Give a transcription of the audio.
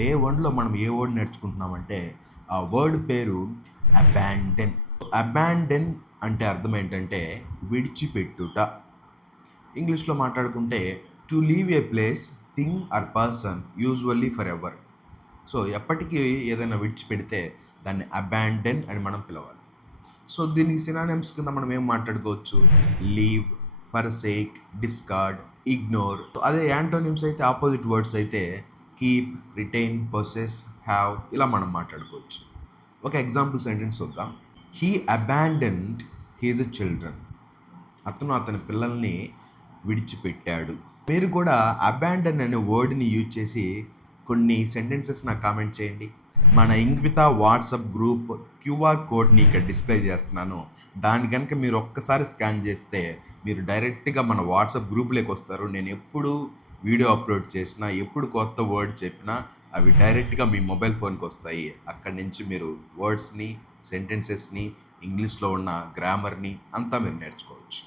Day 1లో మనం ఏ word నేర్చుకుంటున్నామంటే ఆ word పేరు అబాండన్. అబాండన్ అంటే అర్థం ఏంటంటే విడిచిపెట్టుట. ఇంగ్లీష్లో మాట్లాడుకుంటే to leave a place, thing or person usually for ever. So ఎప్పటికీ ఏదైనా విడిచిపెడితే దాన్ని అబాండన్ అని మనం పిలవాలి. సో దీనికి సినానిమ్స్ కింద మనం ఏం మాట్లాడుకోవచ్చు? Leave, forsake, discard, ignore. అదే యాంటోనిమ్స్ అయితే ఆపోజిట్ వర్డ్స్ అయితే కీప్, రిటైన్, పొసెస్, హ్యావ్ ఇలా మనం మాట్లాడుకోవచ్చు. ఒక ఎగ్జాంపుల్ సెంటెన్స్ చూద్దాం. He abandoned his children. అతను అతని పిల్లల్ని విడిచిపెట్టాడు. మీరు కూడా అబాండన్ అనే వర్డ్ని యూజ్ చేసి కొన్ని సెంటెన్సెస్ నాకు కామెంట్ చేయండి. మన ఇంగ్విత వాట్సాప్ గ్రూప్ క్యూఆర్ కోడ్ని ఇక్కడ డిస్ప్లే చేస్తున్నాను. దాన్ని కనుక మీరు ఒక్కసారి స్కాన్ చేస్తే మీరు డైరెక్ట్గా మన వాట్సాప్ గ్రూప్లోకి వస్తారు. నేను ఎప్పుడు వీడియో అప్లోడ్ చేసినా, ఎప్పుడు కొత్త వర్డ్ చెప్పినా అవి డైరెక్ట్గా మీ మొబైల్ ఫోన్కి వస్తాయి. అక్కడి నుంచి మీరు వర్డ్స్ని, సెంటెన్సెస్ని, ఇంగ్లీష్లో ఉన్న గ్రామర్ని అంతా మీరు నేర్చుకోవచ్చు.